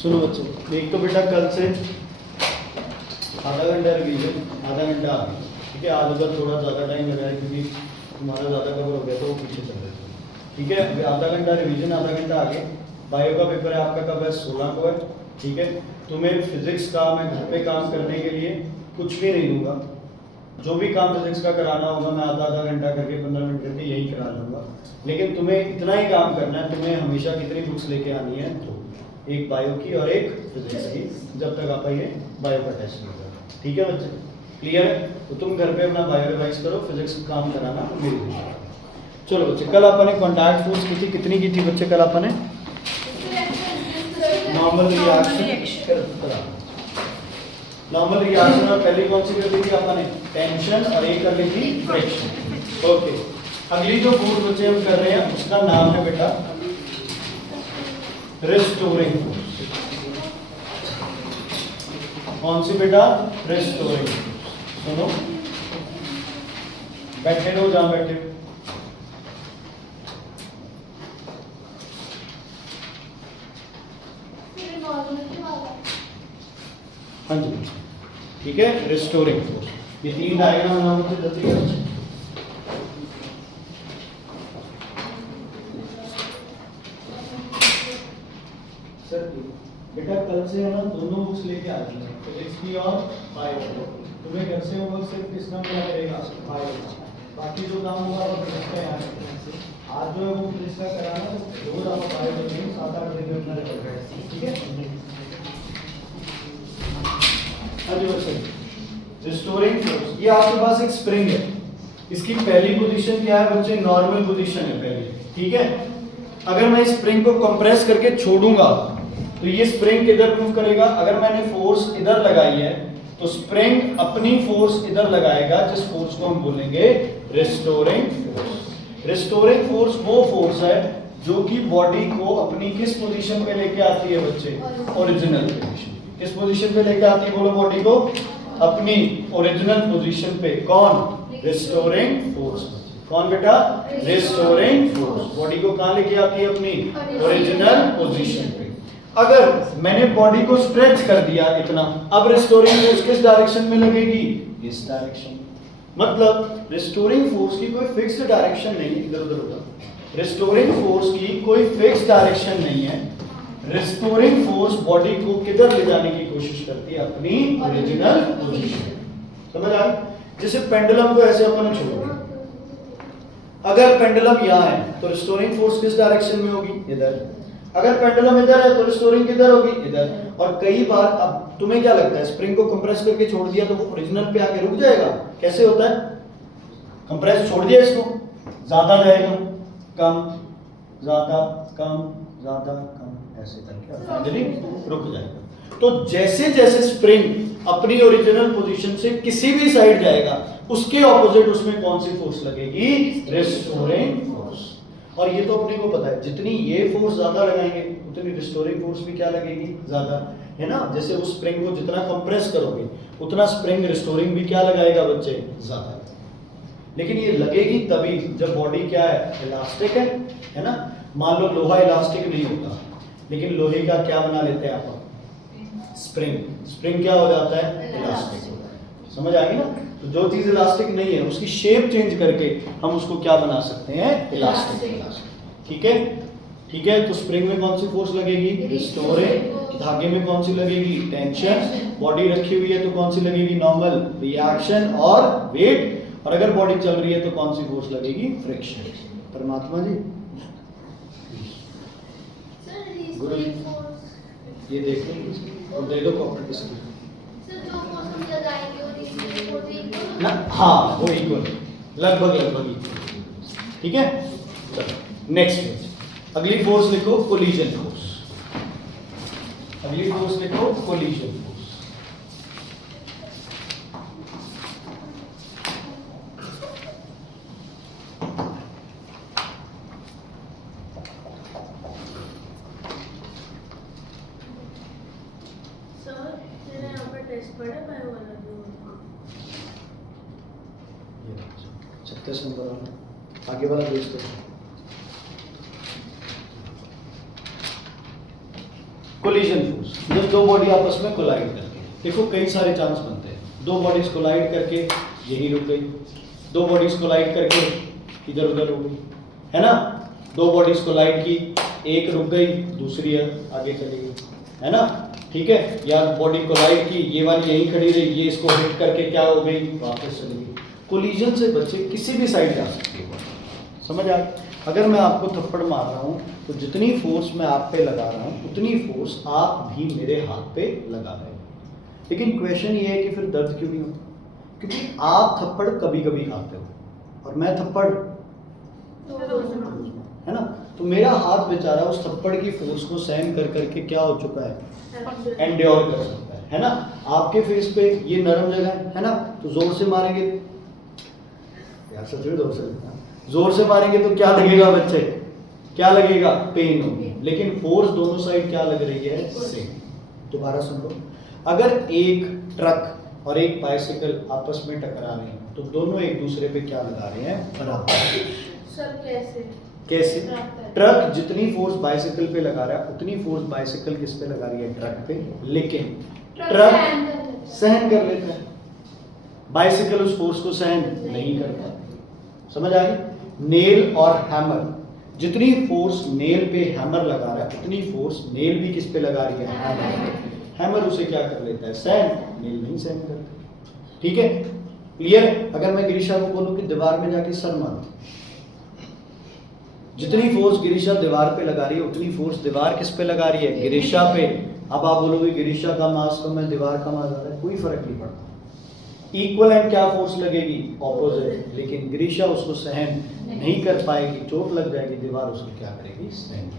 सुनो बच्चों, एक तो बेटा कल से आधा घंटा रिवीजन, आधा घंटा आगे, ठीक है। आज अगर थोड़ा ज़्यादा टाइम लगा है क्योंकि तुम्हारा ज़्यादा कवर हो गया तो वो पीछे चल रहे थे, ठीक है। अभी आधा घंटा रिवीजन, आधा घंटा आगे। बायो का पेपर है आपका कब है? 16 को है, ठीक है। तुम्हें फिजिक्स का मैं घर पे काम करने के लिए कुछ भी नहीं दूंगा। जो भी काम फिजिक्स का कराना होगा मैं आधा आधा घंटा करके 15 मिनट करके यही करा लूँगा। लेकिन तुम्हें इतना ही काम करना है, तुम्हें हमेशा कितनी बुक्स लेके आनी है? तो एक बायो की और एक फिजिक्स की, जब तक आपका ये बायो का टेस्ट नहीं होगा, ठीक है बच्चे? क्लियर है? तो तुम घर पे अपना बायो रिवाइज करो, फिजिक्स का काम कराना मेरी जिम्मेदारी। चलो बच्चे, कल अपन ने कॉन्टैक्ट फोर्स की थी, कितनी की थी बच्चे कल अपन ने? Normal reaction. नॉर्मल रिएक्शन और पहली कौन सी कर ली थी अपन ने? टेंशन, और एक कर ली थी फ्रिक्शन। ओके, अगली जो फोर्स बच्चे हम कर रहे हैं उसका नाम है बेटा रिस्टोरिंग फोर्स। कौन सी बेटा? रिस्टोरिंग। सुनो, बैठे रहो जहां बैठे हो। हाँ जी, ठीक है। रिस्टोरिंग फोर्स, ये तीन डायग्राम बना मुझे जल्दी करो। सर बेटा कल से है ना दोनों बुक्स लेके आ जाना, फिजिक्स की और बायो की। तुम्हें घर से होमवर्क सिर्फ किसका मिला करेगा? बायो का। बाकी जो काम होगा वो फिजिक्स का याद रखना। आज जो है वो फिजिक्स का कराना, रोज आप बायो करेंगे 7-8 दिन में अपना रिकॉर्ड करेंगे, ठीक है। हाँ जी बच्चे, रिस्टोरिंग फोर्स, ये आपके पास एक स्प्रिंग है। इसकी पहली पोजीशन क्या है बच्चे? नॉर्मल पोजीशन है पहली, ठीक है। अगर मैं इस स्प्रिंग को कंप्रेस करके छोड़ूंगा तो ये स्प्रिंग किधर मूव करेगा? अगर मैंने फोर्स इधर लगाई है तो स्प्रिंग अपनी फोर्स इधर लगाएगा, जिस फोर्स को हम बोलेंगे रिस्टोरिंग फोर्स। रिस्टोरिंग फोर्स वो फोर्स है जो कि बॉडी को अपनी किस पोजीशन पे लेके आती है बच्चे? Original position. किस पोजीशन पे लेके आती है बोलो बॉडी को? अपनी ओरिजिनल पोजीशन पे। कौन? Restoring force. कौन बेटा? रिस्टोरिंग फोर्स बॉडी को कहां लेके आती है? अपनी ओरिजिनल पोजीशन पे। अगर मैंने बॉडी को स्ट्रेच कर दिया इतना, अब रिस्टोरिंग फोर्स किस डायरेक्शन में लगेगी? इस डायरेक्शन। मतलब रिस्टोरिंग फोर्स की कोई फिक्स्ड डायरेक्शन नहीं है, इधर उधर होगा। रिस्टोरिंग फोर्स की कोई फिक्स्ड डायरेक्शन नहीं है। रिस्टोरिंग फोर्स बॉडी को किधर ले जाने की कोशिश करती है? अपनी ओरिजिनल पोजीशन। समझ आ गई? जैसे पेंडुलम को ऐसे अपन छोड़ोगे, अगर पेंडुलम यहाँ है तो रिस्टोरिंग फोर्स किस डायरेक्शन में होगी? इधर। अगर पेंडुलम इधर है तो रिस्टोरिंग किधर होगी? इधर। और कई बार, अब तुम्हें क्या लगता है, स्प्रिंग को कंप्रेस करके छोड़ दिया तो वो ओरिजिनल पे आके रुक जाएगा? कैसे होता है? कंप्रेस छोड़ दिया इसको, ज्यादा जाएगा, कम, ज्यादा, कम, ज्यादा, कम, ऐसे करके फाइनली रुक जाएगा। तो जैसे जैसे स्प्रिंग अपनी ओरिजिनल पोजीशन से किसी भी साइड जाएगा, उसके ऑपोजिट उसमें कौन सी फोर्स लगेगी? Restoring force. और ये तो अपने को पता है, जितनी ये फोर्स ज्यादा लगाएंगे उतनी रिस्टोरिंग फोर्स भी क्या लगेगी? ज्यादा, है ना। जैसे उस स्प्रिंग को जितना कंप्रेस करोगे उतना स्प्रिंग रिस्टोरिंग भी क्या लगाएगा बच्चे? ज्यादा। लेकिन ये लगेगी तभी जब बॉडी क्या है? इलास्टिक है ना। मान लो लोहा इलास्टिक नहीं होता, लेकिन लोहे का क्या बना लेते हैं आप? स्प्रिंग। स्प्रिंग क्या हो जाता है? इलास्टिक। समझ आ गई ना? तो जो चीज इलास्टिक नहीं है उसकी शेप चेंज करके हम उसको क्या बना सकते हैं? इलास्टिक। ठीक है, ठीक है। तो स्प्रिंग में कौन सी फोर्स लगेगी? रिस्टोरिंग। धागे में कौन सी लगेगी? टेंशन। बॉडी रखी हुई है तो कौन सी लगेगी? नॉर्मल रिएक्शन और वेट। और अगर बॉडी चल रही है तो कौन सी फोर्स लगेगी? फ्रिक्शन। परमात्मा जी गुरु जी ये देख लो और दे दो कॉपी किसकी ना। हाँ वो इक्वल, लगभग इक्वल, ठीक है। चलो नेक्स्ट, अगली फोर्स लिखो कोलिजन फोर्स। अगली फोर्स लिखो कोलिजन फोर्स। छत्तीस नंबर वाला आगे वाला पेज तो कोलिजन फोर्स, जब दो बॉडी आपस में कोलाइड करती है। देखो कई सारे चांस बनते हैं, दो बॉडीज कोलाइड करके यही रुक गई, दो बॉडीज कोलाइड करके इधर उधर हो गई, है ना। दो बॉडीज कोलाइड की, एक रुक गई दूसरी आगे चली गई, है ना, ठीक है। या बॉडी कोलाइड की, ये वाली यहीं खड़ी रही, ये इसको हिट करके क्या हो गई, वापस चली गई। कोलिजन से बच्चे किसी भी साइड जा सकते हैं, समझ आ। अगर मैं आपको थप्पड़ मार रहा हूँ तो जितनी फोर्स मैं आप पे लगा रहा हूँ उतनी फोर्स आप भी मेरे हाथ पे लगा रहे हैं। लेकिन क्वेश्चन ये है कि फिर दर्द क्यों नहीं होता? क्योंकि आप थप्पड़ कभी कभी खाते हो और मैं थप्पड़, है ना। तो मेरा हाथ बेचारा उस थप्पड़ की फोर्स को सहन कर करके क्या हो चुका है, एंड्योर कर सकता है ना। आपके फेस पे ये नरम जगह है ना, तो जोर से मारेंगे यार, सच में जोर से मारेंगे तो क्या लगेगा बच्चे, क्या लगेगा, पेन होगी। लेकिन फोर्स दोनों साइड क्या लग रही है, सेम। दोबारा सुन लो, अगर एक ट्रक और एक बाइसिकल आपस में टकरा रहे हैं तो दोनों एक दूसरे पे क्या लगा रहे हैं, बराबर। सर कैसे? कैसे? ट्रक जितनी फोर्स बाइसिकल पे लगा रहा है उतनी फोर्स बाइसिकल किस पे लगा रही है, ट्रक पे। लेकिन ट्रक सहन कर लेता है, बाइसिकल उस फोर्स को सहन नहीं करता। समझ आ गई? नेल और हैमर, जितनी फोर्स नेल पे हैमर लगा रहा है उतनी फोर्स नेल भी किस पे लगा रही है, हैमर। हैमर उसे क्या कर लेता है, सहन, नेल नहीं सहन करता। ठीक है, क्लियर? अगर मैं गिरीशा को बोलूं कि दीवार में जाके सर मारो, जितनी फोर्स गिरीशा दीवार पे लगा रही है उतनी फोर्स दीवार किस पे लगा रही है, गिरीशा पे। अब आप बोलोगे गिरीशा का मास कम है, दीवार का मास ज्यादा है, कोई फर्क नहीं पड़ता। इक्वल एंड क्या फोर्स लगेगी, ऑपोजिट। लेकिन गिरीशा उसको सहन नहीं कर पाएगी, चोट लग जाएगी, दीवार उसको क्या करेगी, सहन।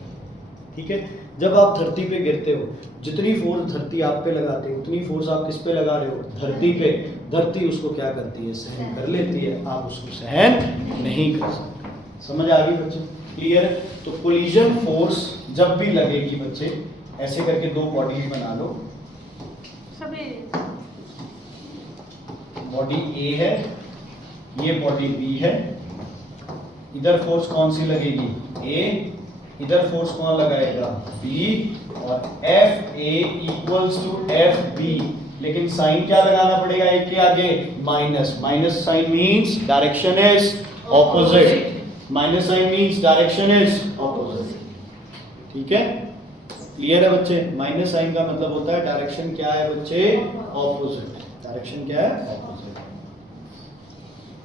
ठीक है, जब आप धरती पे गिरते हो जितनी फोर्स धरती आप पे लगाती है उतनी फोर्स आप किस पे लगा रहे हो, धरती पे। धरती उसको क्या करती है, सहन कर लेती है, आप उसको सहन नहीं कर सकते। समझ आ गई बच्चे? क्लियर? तो कोलिजन फोर्स जब भी लगेगी बच्चे, ऐसे करके दो बॉडीज बना लो, बॉडी ए है, ये बॉडी बी है, इधर फोर्स कौन सी लगेगी, ए, इधर फोर्स कौन लगाएगा, बी, और F A equals to F B. लेकिन साइन क्या लगाना पड़ेगा एक के आगे, minus. Minus sign means direction is opposite, minus sign means direction is opposite. ठीक है, क्लियर है बच्चे? माइनस साइन का मतलब होता है डायरेक्शन क्या है बच्चे, ऑपोजिट। डायरेक्शन क्या है, ऑपोजिट।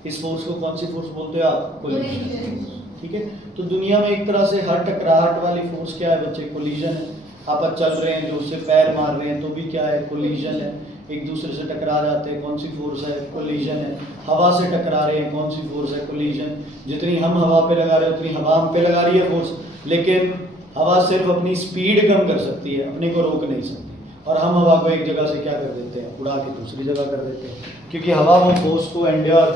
इस फोर्स को कौन सी फोर्स बोलते हो आप, कोलिजन। ठीक है, तो दुनिया में एक तरह से हर टकराहट वाली फोर्स क्या है बच्चे, कोलिजन है। आप चल रहे हैं, जो उससे पैर मार रहे हैं तो भी क्या है, कोलिजन है। एक दूसरे से टकरा जाते हैं, कौन सी फोर्स है, कोलिजन है। हवा से टकरा रहे हैं, कौन सी फोर्स है, कोलिजन। जितनी हम हवा पे लगा रहे हैं उतनी हवा हम पे लगा रही है फोर्स। लेकिन हवा सिर्फ अपनी स्पीड कम कर सकती है, अपने को रोक नहीं सकती। और हम हवा को एक जगह से क्या कर देते हैं, उड़ा के दूसरी जगह कर देते हैं, क्योंकि हवा वो फोर्स को एंड्योर,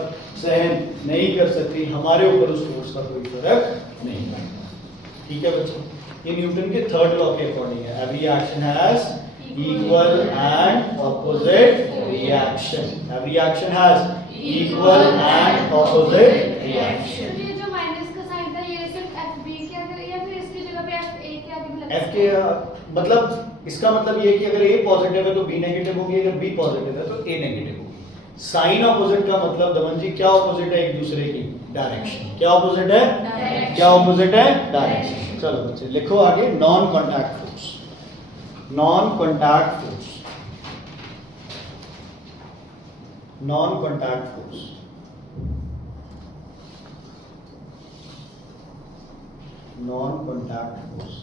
सहन नहीं कर सकती। हमारे ऊपर उस फोर्स का कोई फर्क नहीं है। ठीक है बच्चों, ये न्यूटन के थर्ड लॉ के अकॉर्डिंग है, every action has equal and opposite reaction. Every action has equal and opposite reaction. ये जो माइनस का साइन था ये सिर्फ FB के आगे या फिर इसकी जगह पे FA के आगे भी लगता है? F के मतलब इसका मतलब ये है कि अगर A पॉजिटिव है तो B नेगेटिव होगी, अगर B पॉजिटिव है तो A नेगेटिव होगी। साइन ऑपोजिट का मतलब दमन जी क्या ऑपोजिट है एक दूसरे की, डायरेक्शन। क्या ऑपोजिट है, डायरेक्शन। क्या ऑपोजिट है, डायरेक्शन। चलो बच्चे लिखो आगे, non contact force. Non contact force, non contact force, non contact force.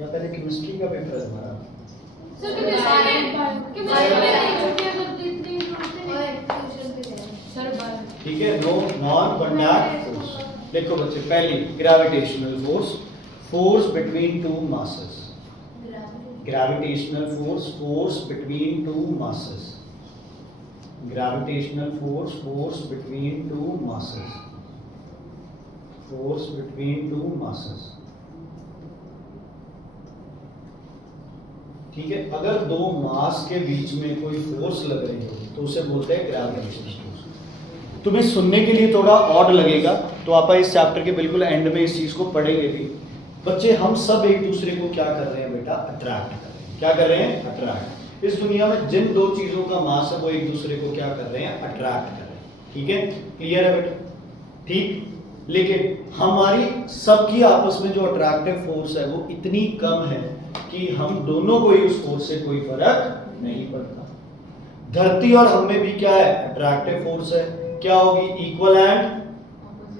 या पहले केमिस्ट्री का पेपर है हमारा, सर केमिस्ट्री में छुट्टियां तो इतनी सर ठीक है। No non contact force. देखो बच्चे, पहली gravitational force, force between two masses. Gravitational force, force between two masses. Gravitational force, force between two masses. Force between two masses. ठीक है, अगर दो मास के बीच में कोई फोर्स लग रही हो तो उसे बोलते हैं ग्रेविटेशनल फोर्स। तुम्हें सुनने के लिए थोड़ा ऑड लगेगा, तो आप इस चैप्टर के बिल्कुल एंड में इस चीज को पढ़ेंगे भी, बच्चे हम सब एक दूसरे को क्या कर रहे हैं बेटा, अट्रैक्ट कर रहे हैं। क्या कर रहे हैं, अट्रैक्ट। इस दुनिया में जिन दो चीजों का मास है वो एक दूसरे को क्या कर रहे हैं, अट्रैक्ट कर रहे हैं। ठीक है, क्लियर है बेटा, ठीक। लेकिन हमारी सबकी आपस में जो अट्रैक्टिव फोर्स है वो इतनी कम है कि हम दोनों को ही उस फोर्स से कोई फर्क नहीं पड़ता। धरती और हम में भी क्या है, अट्रैक्टिव फोर्स है। क्या होगी, इक्वल एंड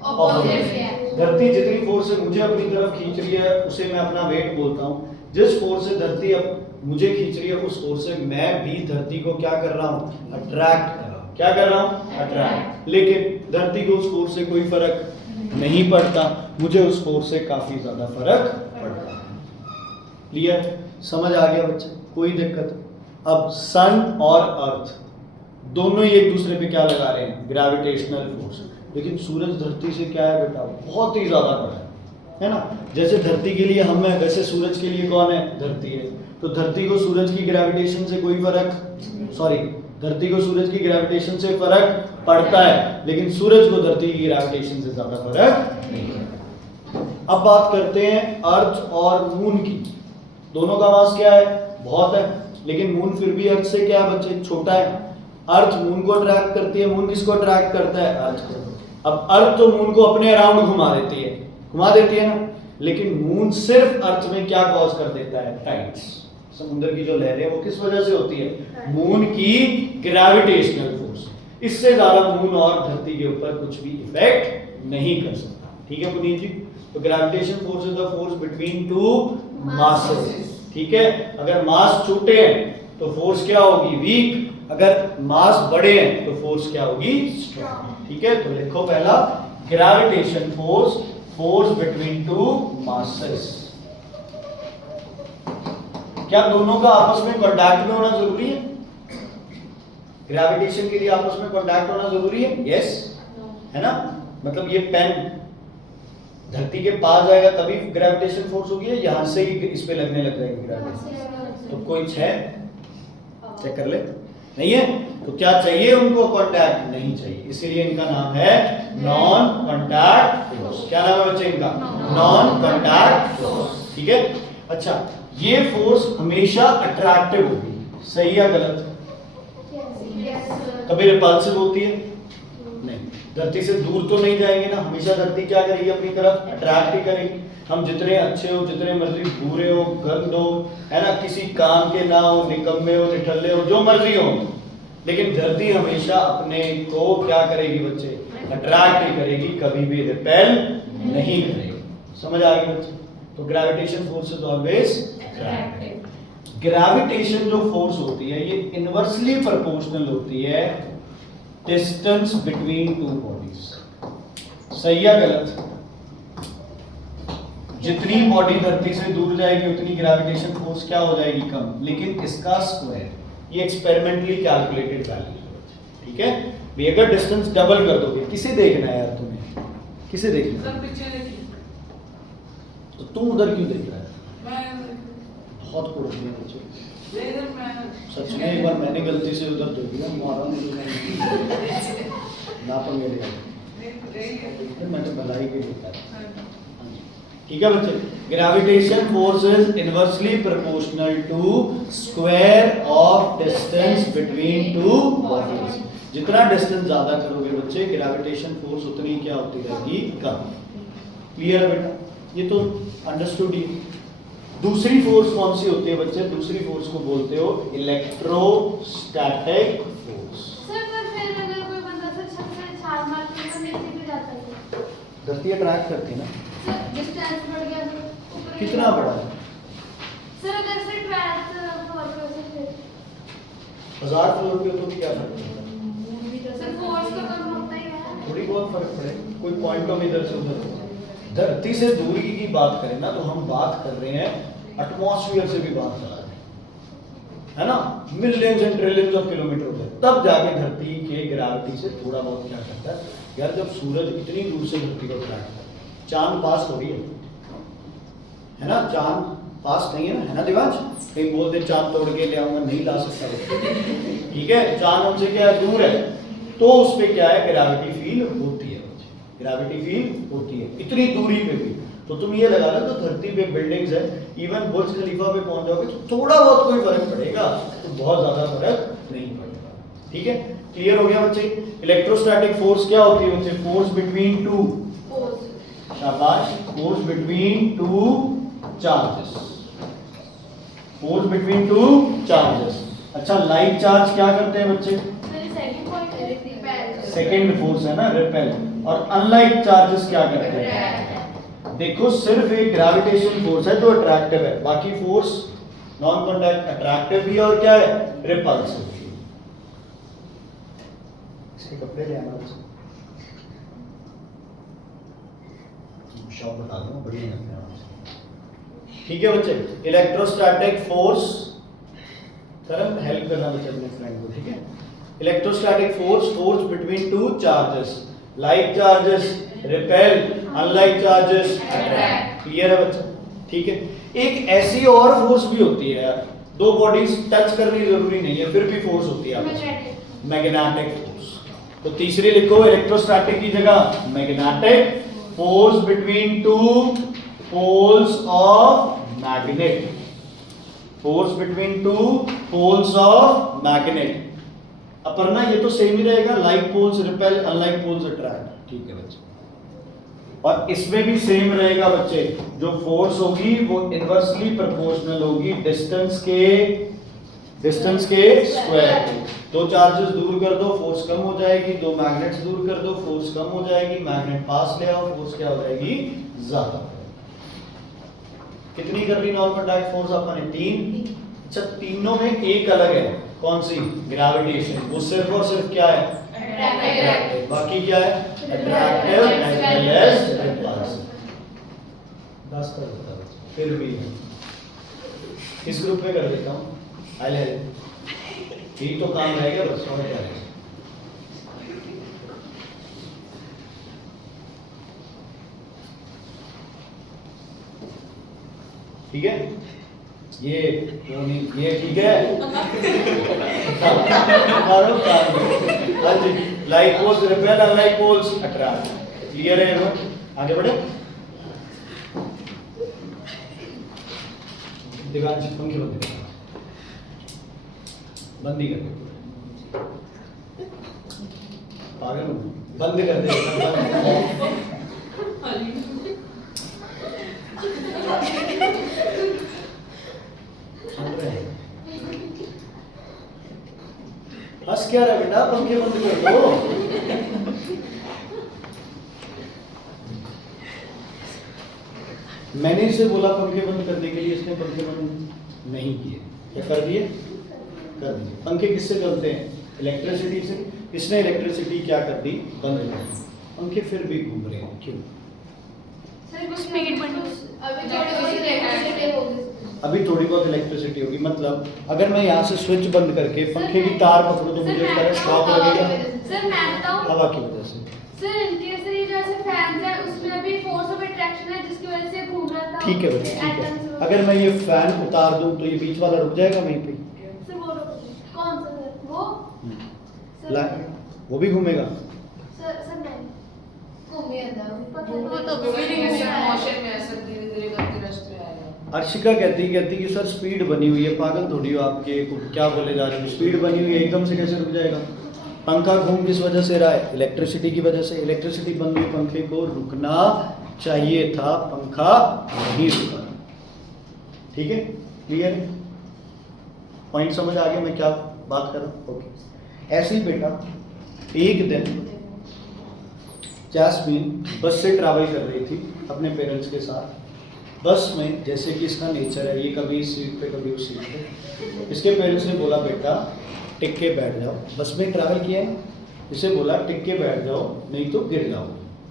ऑपोजिट। धरती जितनी फोर्स से मुझे अपनी तरफ खींच रही है उसे मैं अपना वेट बोलता हूँ। जिस फोर्स से धरती अब मुझे खींच रही है उस फोर्स से मैं भी धरती को क्या कर रहा हूँ, अट्रैक्ट कर रहा हूँ। क्या कर रहा हूँ, अट्रैक्ट। लेकिन धरती को उस फोर्स से कोई फर्क नहीं पड़ता, मुझे उस फोर्स से काफी ज्यादा फर्क पड़ता है। क्लियर, समझ आ गया बच्चे, कोई दिक्कत। अब सन और अर्थ दोनों ही एक दूसरे पे क्या लगा रहे हैं, ग्रेविटेशनल फोर्स। लेकिन सूरज धरती से क्या है बेटा, बहुत ही ज्यादा बड़ा है ना। जैसे धरती के लिए हम है वैसे सूरज के लिए कौन है, धरती है। तो धरती को सूरज की ग्रेविटेशन से कोई फर्क, सॉरी, धरती को सूरज की ग्रेविटेशन से फर्क पड़ता है, लेकिन सूरज को धरती की ग्रेविटेशन से ज्यादा फर्क नहीं है। अब बात करते हैं अर्थ और मून की। दोनों का मास क्या है, बहुत है, लेकिन मून फिर भी अर्थ से क्या है बच्चे, छोटा है। अर्थ मून को अट्रैक्ट करती है, मून किसको अट्रैक्ट करता है, अर्थ को। अब अर्थ तो मून को अपने अराउंड घुमा देती है ना, लेकिन मून सिर्फ अर्थ में क्या कॉज कर देता है, टाइड्स। समुद्र की जो लहरें वो किस वजह से होती है, मून की ग्रेविटेशनल फोर्स। इससे ज्यादा मून और धरती के ऊपर कुछ भी इफेक्ट नहीं कर सकता। ठीक है पुनीत जी, तो gravitation force is the force between two masses. ठीक है, अगर मास छोटे हैं तो फोर्स क्या होगी, वीक। अगर मास बड़े हैं तो फोर्स क्या होगी, स्ट्रॉन्ग। ठीक है, तो लिखो पहला, gravitation force, force between two masses. क्या दोनों का आपस में कांटेक्ट में होना जरूरी है, ग्रेविटेशन के लिए आपस में कांटेक्ट होना जरूरी है, यस है ना। मतलब ये पेन धरती के पास जाएगा तभी ग्रेविटेशन फोर्स होगी, यहां से ही इस पे लगने लग जाएगी ग्रेविटेशन। तो कोई है, चेक कर ले, नहीं है तो क्या चाहिए उनको, कांटेक्ट नहीं चाहिए, इसीलिए इनका नाम है नॉन कांटेक्ट फोर्स। क्या नाम है बच्चे इनका, नॉन कांटेक्ट फोर्स। ठीक है, अच्छा, ये फोर्स हमेशा अट्रैक्टिव होगी, सही या गलत, कभी रिपल्सिव होती है नहीं। धरती से दूर तो नहीं जाएंगे ना, हमेशा धरती क्या करेगी, अपनी तरफ अट्रैक्ट ही करेगी। हम जितने अच्छे हो, जितने मर्जी बुरे हो, गंद हो, है ना, किसी काम के ना हो, निकम्मे हो, निठल्ले हो, जो मर्जी हो, लेकिन धरती हमेशा अपने को क्या करेगी बच्चे, अट्रैक्ट ही करेगी, कभी भी रिपेल नहीं करेगी। समझ आ गई बच्चे, तो gravitation force is always attractive. Gravitation जो फोर्स होती है ये इनवर्सली प्रोपोर्शनल होती है डिस्टेंस बिटवीन टू बॉडीज। सही या गलत, जितनी बॉडी धरती से दूर जाएगी उतनी ग्रेविटेशन फोर्स क्या हो जाएगी, कम। लेकिन इसका स्क्वायर, ये एक्सपेरिमेंटली कैलकुलेटेड वैल्यू है। ठीक है, भी अगर डिस्टेंस डबल कर दोगे, किसे देखना है यार तुम्हें, किसे देखना है, तो तुम उधर क्यों देख रहा है, बहुत कोड़ते हैं बच्चे। सच में एक बार मैंने गलती से उधर देख दिया, मारा ना तो मेरे मैंने भलाई के लिए। ठीक है बच्चे, gravitation force is inversely proportional to square of distance between two bodies. जितना डिस्टेंस ज्यादा करोगे बच्चे, ग्रेविटेशन फोर्स उतनी क्या होती रहेगी, कम। क्लियर है बेटा, ये तो अंडरस्टूड ही। दूसरी फोर्स कौन सी होती है बच्चे, दूसरी फोर्स को बोलते हो इलेक्ट्रोस्टैटिक फोर्स। सर पर फिर अगर कोई बंदा से छत से छाल मारता है तो नीचे भी जाता है, धरती अट्रैक्ट करती है ना। सर डिस्टेंस बढ़ गया तो ऊपर कितना बड़ा है, सर अगर से 12th फ्लोर पे से फिर 1000 फ्लोर पे तो भी क्या फर्क पड़ेगा, सर फोर्स तो कम होता ही है, थोड़ी बहुत फर्क पड़ेगा, कोई पॉइंट ऑफ इधर से उधर। धरती से दूरी की बात करें ना तो हम बात कर रहे हैं एटमॉस्फेयर से भी बात कर रहे हैं, है ना, millions and trillions of kilometre होते हैं, तब जाके धरती के ग्रेविटी से थोड़ा बहुत क्या करता है यार। जब सूरज इतनी दूर से धरती को अट्रैक्ट करता है, चांद पास थोड़ी है ना, चांद पास नहीं है ना दिवाज, कहीं बोलते चांद तोड़ के ले आऊंगा, नहीं ला सकता। ठीक है, चांद हमसे क्या है, दूर है, तो उस पर क्या है, ग्रेविटी फील होती है, ग्रेविटी फील होती है इतनी दूरी पे भी। तो तुम ये लगा लो तो धरती पे बिल्डिंग्स है, इवन बुर्ज खलीफा पे पहुंच जाओगे तो थोड़ा बहुत कोई फर्क पड़ेगा, तो बहुत ज्यादा फर्क नहीं पड़ेगा। ठीक है, क्लियर हो गया बच्चे? इलेक्ट्रोस्टैटिक फोर्स क्या होती है बच्चे? फोर्स बिटवीन टू, शाबाश, force between two charges, force between two charges. अच्छा, लाइक चार्ज क्या करते हैं बच्चे? सेकेंड फोर्स है ना, रिपेल। और अनलाइक चार्जेस क्या करते हैं? देखो, सिर्फ एक ग्रेविटेशन फोर्स है जो अट्रैक्टिव है, बाकी फोर्स नॉन कॉन्टैक्ट अट्रैक्टिव भी है और क्या है? रिपल्सिव। इसके कपड़े ले आना बच्चे, शॉप बता दूं, बढ़िया लगते हैं। ठीक है बच्चे, इलेक्ट्रोस्टैटिक फोर्स, करंट हेल्प करना बच्चे अपने फ्रेंड को। ठीक है, electrostatic force, force between two charges, like charges repel, unlike charges attract. Clear है बच्चा? ठीक है, एक ऐसी और फोर्स भी होती है यार, दो बॉडीज टच करनी जरूरी नहीं है, फिर भी फोर्स होती है, मैग्नेटिक फोर्स। तो तीसरी लिखो इलेक्ट्रोस्टैटिक की जगह magnetic force between two poles of magnet, force between two poles of magnet. Aparna ये तो सेम ही रहेगा, like poles repel, unlike poles attract. ठीक है बच्चे, और इसमें भी सेम रहेगा बच्चे, जो फोर्स होगी वो इनवर्सली प्रोपोर्शनल होगी डिस्टेंस के स्क्वायर। दो चार्जेस दूर कर दो, फोर्स कम हो जाएगी, दो मैग्नेट्स दूर कर दो, फोर्स कम हो जाएगी, मैग्नेट पास ले आओ, फोर्स क्या हो जाएगी? ज्यादा। कितनी कर ली नॉन कॉन्टैक्ट फोर्स आपने? 3। अच्छा, तीनों में एक अलग है, कौन सी? ग्रेविटेशन। वो सिर्फ और सिर्फ क्या है? अट्रैक्टिव। बाकी क्या है? Attractive as well as repulsive. 10 कर देता हूं, फिर भी इस ग्रुप में कर देता हूं। आइए, यही तो काम रह गया बस, और क्या है? ठीक है, ये ठीक है। हाँ जी, like poles repel, unlike poles attract. Clear है ना? आगे बढ़े। दिवांश पंखी बंद ही कर दे, पागल बंद कर दे। बस क्या रहा बेटा, पंखे बंद कर दो। मैंने इसे बोला पंखे बंद करने के लिए, इसने पंखे बंद नहीं किए। क्या कर दिए? कर दिए। पंखे किससे चलते हैं? इलेक्ट्रिसिटी से। इसने इलेक्ट्रिसिटी क्या कर दी? बंद कर दी। पंखे फिर भी घूम रहे हैं, क्यों? अभी थोड़ी बहुत इलेक्ट्रिसिटी होगी, मतलब अगर मैं यहाँ से स्विच बंद करके पंखे की तार पकड़ूं तो मुझे करंट स्टॉप लगेगा। सर मैं बताऊं, हवा की वजह से। सर इनके से ये जैसे फैन है उसमें भी फोर्स ऑफ अट्रैक्शन है जिसकी वजह से घूम रहा था। ठीक है बच्चे, ठीक है। अगर मैं ये फैन उतार दूं तो ये बीच वाला रुक जाएगा वहीं पे? सर वो कौन सा सर? वो वो भी घूमेगा? सर नहीं वो तो मोशन में ऐसा धीरे-धीरे करके रास्ते आएगा। अर्शिका कहती कि सर स्पीड बनी हुई है, पागल थोड़ी हो आपके, क्या बोले जा रहे हो? स्पीड बनी हुई है, एकदम से कैसे रुक जाएगा? पंखा घूम किस वजह से रहा है? इलेक्ट्रिसिटी की वजह से। इलेक्ट्रिसिटी बंद हुई, पंखे को रुकना चाहिए था, पंखा नहीं रुका। ठीक है, क्लियर? पॉइंट समझ आ गया मैं क्या बात कर रहा हूँ? ओके। ऐसे ही बेटा एक दिन जैस्मीन बस से ट्रैवल कर रही थी अपने पेरेंट्स के साथ। बस में जैसे कि इसका नेचर है, ये कभी इस सीट पे कभी उस सीट पे। इसके पेरेंट्स ने बोला बेटा टिक के बैठ जाओ। बस में ट्रैवल किया है, इसे बोला टिक के बैठ जाओ नहीं तो गिर जाओ।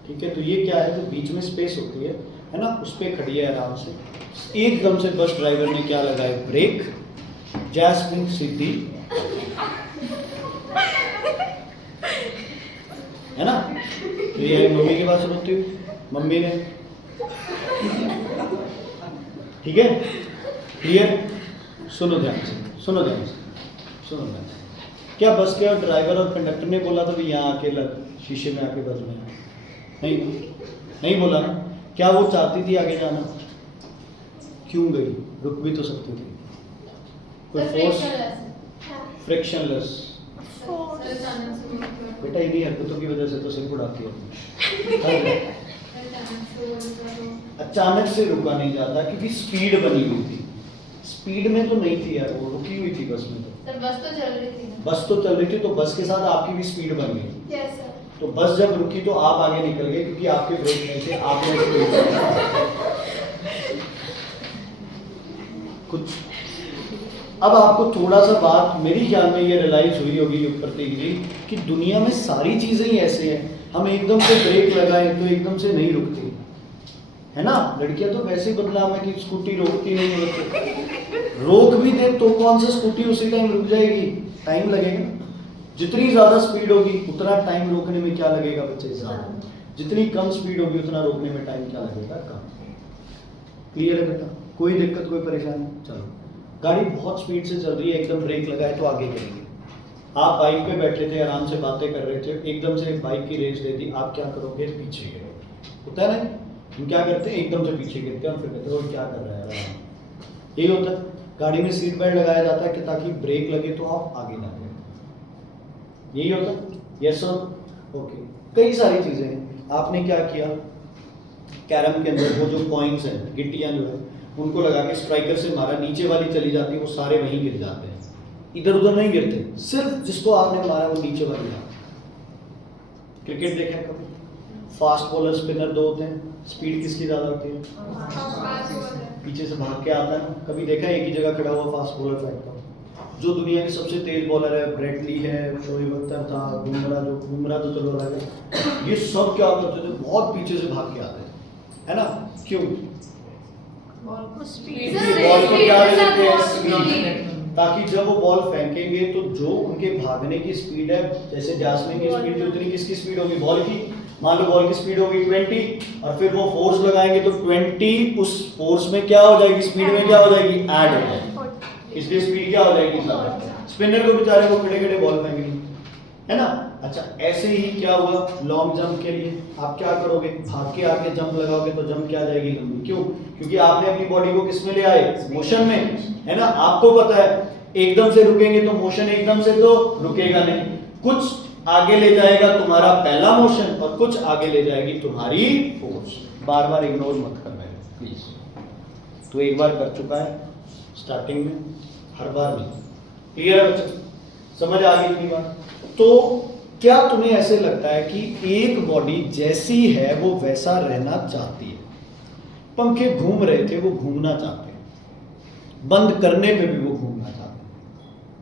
ठीक है, तो ये क्या है, जो बीच में स्पेस होती है ना, उस पर खड़ी है आराम से। एकदम से बस ड्राइवर ने क्या लगाया? ब्रेक। जैस्मीन सीधी, है ना? तो ये मम्मी के पास रोती हुई, मम्मी ने। ठीक है, क्लियर? सुनो ध्यान से, सुनो ध्यान से, सुनो ध्यान से। क्या बस के ड्राइवर और कंडक्टर ने बोला था भी यहाँ आके लग, शीशे में आके बस में? नहीं, नहीं बोला ना। क्या वो चाहती थी आगे जाना? क्यों गई? रुक भी तो सकती थी। कोई फोर्स, फ्रिक्शनलेस। सर अचानक से बोल के बेटा इन्हीं हरकतों की वजह से तो सिर उड़ाती है। अचानक से रुका नहीं जाता क्योंकि स्पीड बनी हुई थी। स्पीड में तो नहीं थी यार, वो रुकी हुई थी बस में। तो सर बस तो चल रही थी ना। बस तो चल रही थी, तो बस के साथ आपकी भी स्पीड बन गई। Yes sir. तो बस जब रुकी तो आप आगे निकल गए क्योंकि आपके ब्रेक नहीं थे, आपने स्पीड कुछ। अब आपको थोड़ा सा बात मेरी ख्याल में ये रियलाइज हुई होगी युग प्रतीक जी कि दुनिया में सारी चीजें ही ऐसे हैं। हम एकदम से ब्रेक लगाए तो एकदम से नहीं रुकती है ना। लड़कियां तो वैसे ही बदलाव है कि स्कूटी रोकती नहीं है, रोक भी दे तो कौन सा स्कूटी उसी टाइम रुक जाएगी? टाइम लगेगा। जितनी ज्यादा स्पीड होगी उतना टाइम रोकने में क्या लगेगा बच्चे? ज्यादा। जितनी कम स्पीड होगी उतना रोकने में टाइम क्या लगेगा? कम। क्लियर है बेटा? कोई दिक्कत, कोई परेशानी? चलो, गाड़ी बहुत स्पीड से चल रही है, एकदम ब्रेक लगाए तो आगे गिरेंगे। आप बाइक पे बैठे थे, आराम से बातें कर रहे थे, एकदम से बाइक की रेस दे दी, आप क्या करोगे? पीछे गिरोगे। होता है ना? हम क्या करते हैं? एकदम से पीछे गिरते हैं और फिर कहते हैं वो क्या कर रहा है। यही होता है। गाड़ी में सीट बेल्ट लगाया जाता है कि ताकि ब्रेक लगे तो आप आगे ना गिरें। यही होता है। Yes sir? ओके। कई सारी चीजें हैं। आपने क्या किया? कैरम के अंदर वो जो कॉइन्स हैं, गिट्टियां जो है, उनको लगा के स्ट्राइकर से मारा, नीचे वाली चली जाती है, वो सारे वहीं गिर जाते हैं, इधर उधर नहीं गिरते। सिर्फ जिसको आपने मारा वो नीचे वाली जाती। क्रिकेट देखा है कभी? फास्ट बॉलर स्पिनर दो होते हैं, स्पीड किसकी ज्यादा होती है? पीछे से भाग के आता है। कभी देखा है एक ही जगह खड़ा हुआ फास्ट बॉलर फेंकता? जो दुनिया के सबसे तेज बॉलर है, ब्रेट ली है, शोएब अख्तर था, बुमराह तो चलो अलग है, ये सब क्या करते थे? बहुत पीछे से भाग के आते हैं, है ना? क्यों? बॉल को स्पीड स्पीड बॉल को क्या दे देते हैं? स्पीड। स्पीड। ताकि जब वो बॉल फेंकेंगे तो जो उनके भागने की स्पीड है, जैसे जासमिन की स्पीड थी उतनी किसकी स्पीड होगी? बॉल की। मान लो बॉल की स्पीड होगी 20 और फिर वो फोर्स लगाएंगे तो 20 उस फोर्स में क्या हो जाएगी? स्पीड में क्या हो जाएगी? ऐड हो जाएगी। इसलिए स्पीड क्या हो जाएगी? स्पिनर को बेचारे को खड़े खड़े बॉल फेंकनी है ना। अच्छा, ऐसे ही क्या हुआ लॉन्ग जंप के लिए? आप क्या करोगे? भाग के आके जंप लगाओगे तो जंप क्या जाएगी? लंबी। क्यों? क्योंकि आपने अपनी बॉडी को किस में ले आए? मोशन में, है ना। आपको पता है एकदम से रुकेंगे तो मोशन एकदम से तो रुकेगा नहीं, कुछ आगे ले जाएगा तुम्हारा पहला मोशन और कुछ आगे ले जाएगी तुम्हारी फोर्स। बार बार इग्नोर मत करना है प्लीज। तो एक बार कर चुका है स्टार्टिंग में, हर बार नहीं। क्लियर है बच्चे? समझ आ गई इतनी बात? तो क्या तुम्हें ऐसे लगता है कि एक बॉडी जैसी है वो वैसा रहना चाहती है? पंखे घूम रहे थे, वो घूमना चाहते हैं, बंद करने पे भी वो घूमना चाहते हैं,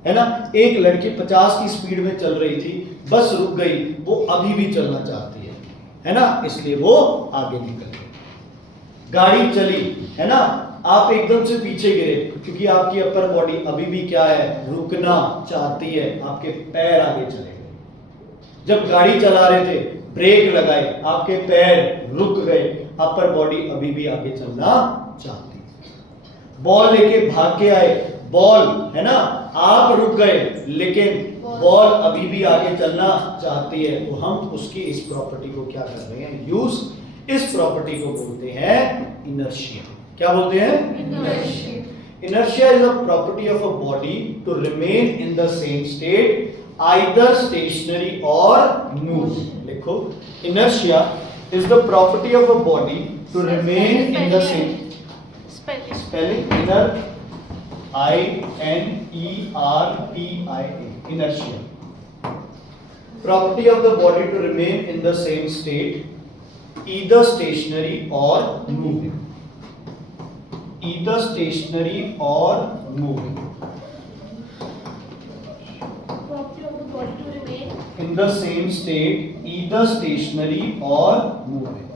है ना। एक लड़की 50 की स्पीड में चल रही थी, बस रुक गई, वो अभी भी चलना चाहती है ना, इसलिए वो आगे निकल गई। गाड़ी चली, है ना, आप एकदम से पीछे गिरे क्योंकि आपकी अपर बॉडी अभी भी क्या है? रुकना चाहती है, आपके पैर आगे चले गए। जब गाड़ी चला रहे थे, ब्रेक लगाए, आपके पैर रुक गए, अपर बॉडी अभी भी आगे चलना चाहती है। बॉल लेके भाग के आए, बॉल, है ना, आप रुक गए लेकिन बॉल अभी भी आगे चलना चाहती है। तो हम उसकी इस प्रॉपर्टी को क्या कर रहे हैं? यूज। इस प्रॉपर्टी को बोलते हैं इनर्शिया। क्या बोलते हैं? Inertia is a property of a body to remain in the same state, either stationary or moving. लिखो, inertia is the property of a body to remain in the same. Spelling inner, I-N-E-R-T-I-A. Inertia. Property of the body to remain in the same state, either stationary or moving. Either stationary or moving. Property of the body to remain In the same state, either stationary or moving.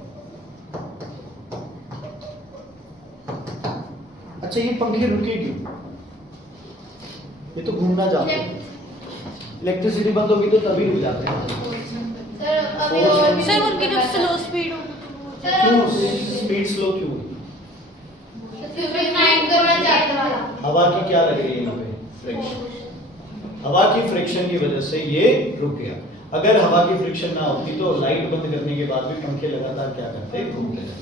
अच्छा, ये पंखे रुके क्यों? ये तो घूमना चाहते हैं। इलेक्ट्रिसिटी बंद होगी तो तभी रुक जाते हैं। सर अभी और भी सर उनकी जब स्लो स्पीड हो क्यों स्पीड स्लो क्यों हुई? क्योंकि माइंड करना चाहता है। हवा की क्या लग रही है यहाँ पे? फ्रिक्शन। हवा की फ्रिक्शन की वजह से ये रुक गया। अगर हवा की फ्रिक्शन ना होती तो लाइट बंद करने के बाद भी पंखे लगातार क्या करते? घूमते रहते।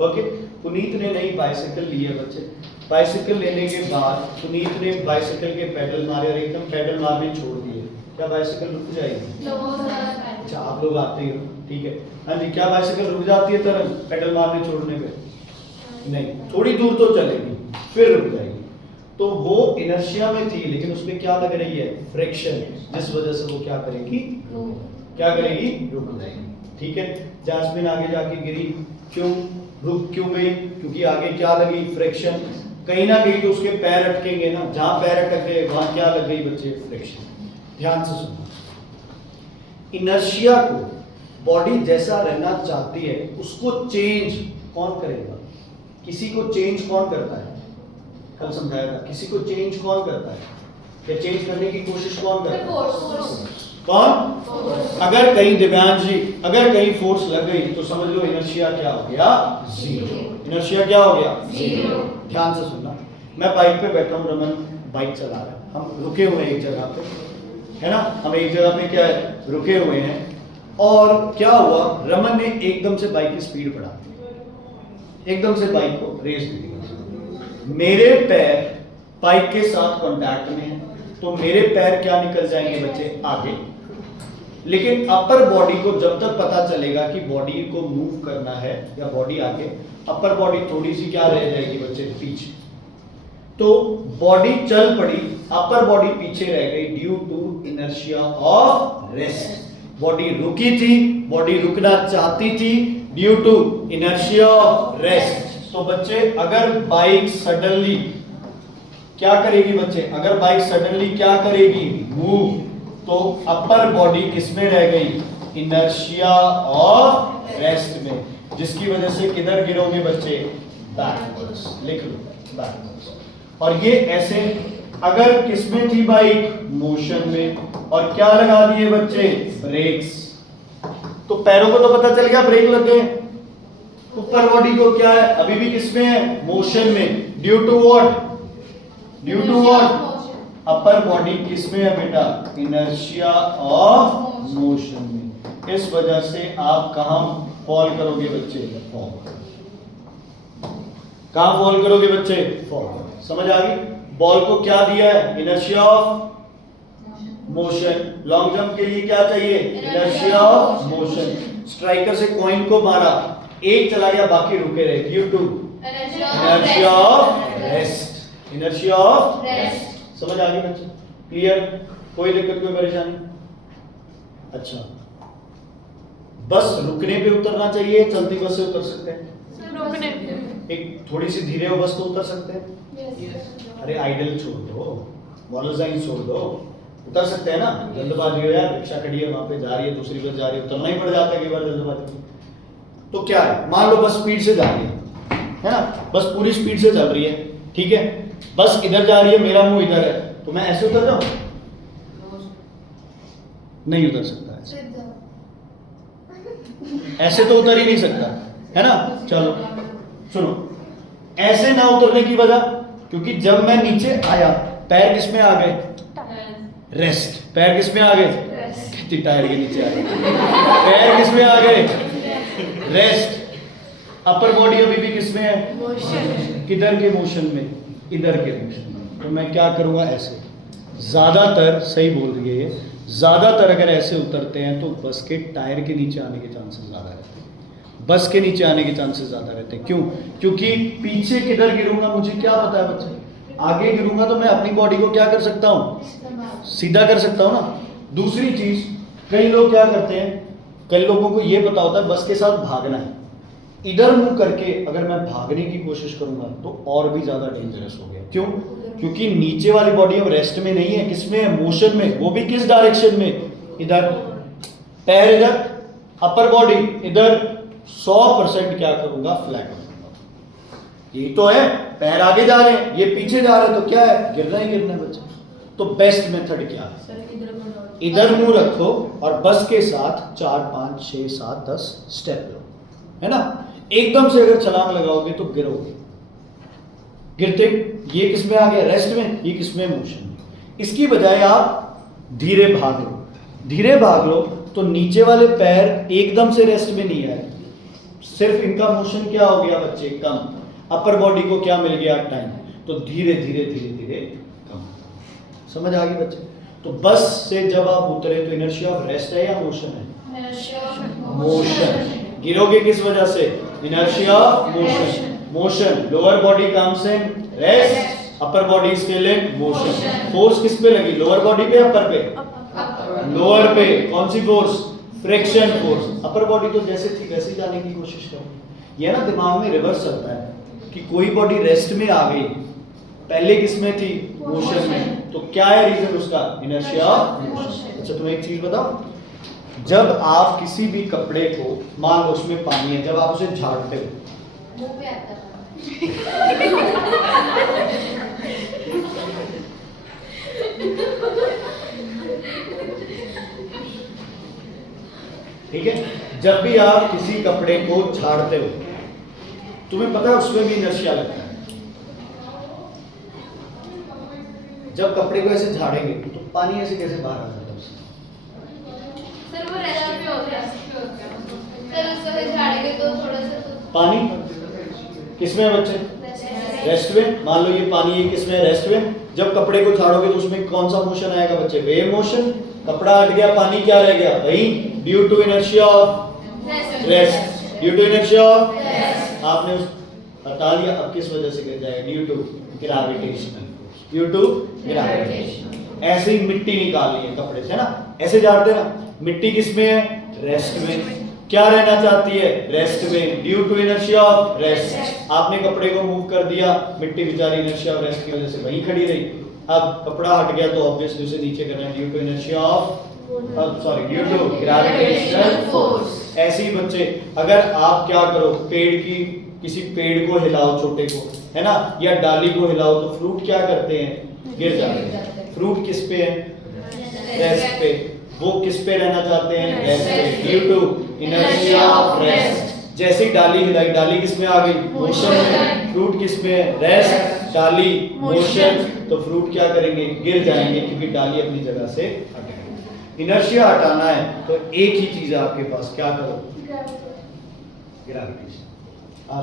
ओके, पुनीत ने नई बाइसाइकिल ली है बच्चे। बाइसाइकिल लेने के बाद पुनीत ने बाइसाइकिल के पेडल मारे और एकदम पेडल मारने छोड़ दिए, क्या बाइसाइकिल रुक जाएगी? अच्छा, आप लोग आते हो, ठीक है। हाँ जी, क्या बाइसाइकिल रुक जाती है तुरंत पेडल मारने छोड़ने पे? नहीं, थोड़ी दूर तो चलेगी फिर रुक जाएगी। तो वो इनर्शिया में थी, लेकिन उसमें क्या लग रही है? फ्रिक्शन, जिस वजह से वो क्या करेगी? क्या करेगी? रुक जाएगी, ठीक है। जैस्मिन आगे जाके गिरी, क्यों रुक क्यों गई? क्योंकि आगे क्या लगी? फ्रिक्शन। कहीं ना कहीं तो उसके पैर अटकेंगे ना, जहां पैर अटक गए वहां क्या लग गई बच्चे? फ्रिक्शन। ध्यान से सुनो, इनर्शिया को बॉडी जैसा रहना चाहती है उसको चेंज कौन करेगा? किसी को चेंज कौन करता है? कल समझाया था, किसी को चेंज कौन करता है या चेंज करने की कोशिश कौन करता है? कौन? अगर कहीं दिव्यांश जी, अगर कहीं फोर्स लग गई तो समझ लो इनर्शिया क्या हो गया? जीरो। इनर्शिया क्या हो गया? जीरो। ध्यान से सुनना, मैं बाइक पे बैठा हूँ, रमन बाइक चला रहा है, हम रुके हुए हैं एक जगह पे, है ना, हम एक जगह पे क्या है? रुके हुए हैं। और क्या हुआ? रमन ने एकदम से बाइक की स्पीड बढ़ा दी, एकदम से बाइक को रेस दे दी। मेरे पैर बाइक के साथ कांटेक्ट में है, तो मेरे पैर क्या निकल जाएंगे बच्चे? आगे। लेकिन अपर बॉडी को जब तक पता चलेगा कि बॉडी को मूव करना है या बॉडी आगे, अपर बॉडी थोड़ी सी क्या रह जाएगी बच्चे? पीछे। तो बॉडी चल पड़ी, अपर बॉडी पीछे रह गई due to inertia of rest. Body रुकी थी, बॉडी रुकना चाहती थी due to inertia of rest. तो बच्चे अगर बाइक सडनली क्या करेगी बच्चे? अगर बाइक सडनली क्या करेगी? मूव, तो अपर बॉडी किसमें रह गई? इनर्शिया ऑफ रेस्ट में, जिसकी वजह से किधर गिरोगे बच्चे? बैकवर्ड्स। लिख लो, बैकवर्ड्स। और ये ऐसे अगर किसमें थी बाइक? मोशन में, और क्या लगा दिए बच्चे? ब्रेक्स। तो पैरों को तो पता चल गया ब्रेक लग गए, ऊपर बॉडी को क्या है? अभी भी किसमें है? मोशन में। Due to what? Due to what? Upper body किसमें है बेटा? इनर्शिया ऑफ मोशन में। इस वजह से आप कहां फॉल करोगे बच्चे? फॉरवर्ड। कहां फॉल करोगे बच्चे? फॉरवर्ड। समझ आ गई? बॉल को क्या दिया है? Inertia of motion. Long jump के लिए क्या चाहिए? Inertia of motion. स्ट्राइकर से कॉइन को मारा, एक चला गया, बाकी रुके रहे, due to inertia of rest. Inertia of rest. समझ आ गई बच्चे? क्लियर? कोई दिक्कत, कोई परेशानी? अच्छा, बस रुकने पे उतरना चाहिए, चलती बस से उतर सकते हैं? रुकने एक थोड़ी सी धीरे हो बस तो उतर सकते हैं? अरे आइडल छोड़ दो, मॉलरजाइन छोड़ दो, उतर सकते हैं ना? जल्दबाजी हो यार, रिक्शा खड़ी है वहां पे, जा रही है, दूसरी बस जा रही है, उतरना ही पड़ जाता है कई बार जल्दबाजी। तो क्या है, मान लो बस स्पीड से जा रही है ना, बस पूरी स्पीड से चल रही है, ठीक है, बस इधर जा रही है, मेरा मुंह इधर है, तो मैं ऐसे उतर जाऊं? नहीं उतर सकता ऐसे तो उतर ही नहीं सकता, है ना? चलो सुनो, ऐसे ना उतरने की वजह, क्योंकि जब मैं नीचे आया पैर किस में आ गए? रेस्ट। पैर किस में आ गए? कितनी टायर के नीचे आ गए, पैर किस में आ गए? रेस्ट। अपर बॉडी अभी भी किस में है? मोशन। किधर के मोशन में? इधर के मोशन में। तो मैं क्या करूंगा? ऐसे। ज्यादातर, सही बोल रही है ये, ज्यादातर अगर ऐसे उतरते हैं तो बस के टायर के नीचे आने के चांसेस ज्यादा रहते हैं, बस के नीचे आने के चांसेस ज्यादा रहते हैं। क्यों? क्योंकि पीछे किधर गिरूंगा मुझे क्या पता है बच्चे? आगे गिरूंगा तो मैं अपनी बॉडी को क्या कर सकता हूँ? सीधा कर सकता हूँ ना। दूसरी चीज, कई लोग क्या करते हैं, कई लोगों को ये पता होता है बस के साथ भागना है, इधर मुंह करके अगर मैं भागने की कोशिश करूंगा तो और भी ज्यादा डेंजरस हो गया। क्यों? क्योंकि नीचे वाली बॉडी अब रेस्ट में नहीं है, किसमें है? मोशन में। वो भी किस डायरेक्शन में? इधर। पैर इधर, अपर बॉडी इधर। 100% क्या करूंगा? फ्लैट करूंगा। यही तो है, पैर आगे जा रहे हैं, ये पीछे जा रहे हैं, तो क्या है? गिरना ही गिरना बच्चा। तो बेस्ट मेथड क्या है? इधर मुंह रखो और बस के साथ 4 5 6 7 10 स्टेप लो, है ना? एकदम से अगर छलांग लगाओगे तो गिरोगे। गिरते ये किस में आ गया? रेस्ट में। ये किस में? मोशन में। इसकी बजाय आप धीरे भाग लो, धीरे भाग लो तो नीचे वाले पैर एकदम से रेस्ट में नहीं आए, सिर्फ इनका मोशन क्या हो गया बच्चे, कम। अपर बॉडी को क्या मिल गया, टाइम। तो धीरे धीरे धीरे धीरे कम। समझ आ गई बच्चे? तो बस से जब आप उतरे तो इनर्शिया ऑफ रेस्ट है या मोशन है? मोशन। गिरोगे किस वजह से? Inertia of motion. Motion, lower body comes in rest, upper body is still in motion. Force किस पे लगी, लोअर बॉडी पे, अपर पे? लोअर पे। कौन सी force? Friction force. Upper body तो जैसे थी वैसे ही जाने की कोशिश करो। ये ना दिमाग में रिवर्स चलता है कि कोई बॉडी रेस्ट में आ गई, पहले किस में थी, मोशन में, तो क्या है रीजन उसका, इनर्शिया ऑफ मोशन। अच्छा तुम्हें एक चीज बताओ, जब आप किसी भी कपड़े को, मान लो उसमें पानी है, जब आप उसे झाड़ते हो, मुंह पे आता है। ठीक है, जब भी आप किसी कपड़े को झाड़ते हो, तुम्हें पता है उसमें भी इनर्शिया लगता है। जब कपड़े को ऐसे झाड़ेंगे तो पानी ऐसे कैसे बाहर आ जाता है उससे? सर वो रेस्ट पे होता है। सर उसको झाड़ेंगे तो थोड़ा सा तो पानी किसमें है बच्चे? रेस्ट में। मान लो ये पानी है किसमें, रेस्ट में। जब कपड़े को झाड़ोगे तो उसमें कौन सा मोशन आएगा बच्चे, वेव मोशन। कपड़ा हट गया, पानी क्या रह गया भाई, due to inertia of rest. Due to inertia of, आपने उस हटा दिया, अब किस वजह से गिर जाएगा, due to gravitational force. Due to gravitation. ऐसे ही मिट्टी निकालनी है कपड़े से ना, ऐसे झाड़ते ना, मिट्टी किसमें है, रेस्ट में। क्या रहना चाहती है, रेस्ट में, due to inertia of rest. आपने कपड़े को मूव कर दिया, मिट्टी बेचारी इनर्शिया ऑफ रेस्ट की वजह से वहीं खड़ी रही। अब कपड़ा हट गया तो ऑब्वियसली उसे नीचे करना है, due to inertia of, sorry, due to gravitational force. ऐसे ही बच्चे, अगर आप क्या करो, पेड़ की, किसी पेड़ को हिलाओ, छोटे को, है ना, या डाली को हिलाओ, तो फ्रूट क्या करते हैं, गिर जाते हैं। फ्रूट किस पे है, रेस्ट पे। वो किस पे रहना चाहते हैं, रेस्ट पे, due to inertia of rest. जैसे ही डाली हिलाई, डाली किस में आ गई, मोशन में। फ्रूट किस में है, रेस्ट, डाली मोशन, तो फ्रूट क्या करेंगे, गिर जाएंगे, क्योंकि डाली अपनी जगह से हट गई। इनर्शिया हटाना है तो एक ही चीज है आपके पास, क्या करो, ग्रेविटेशन।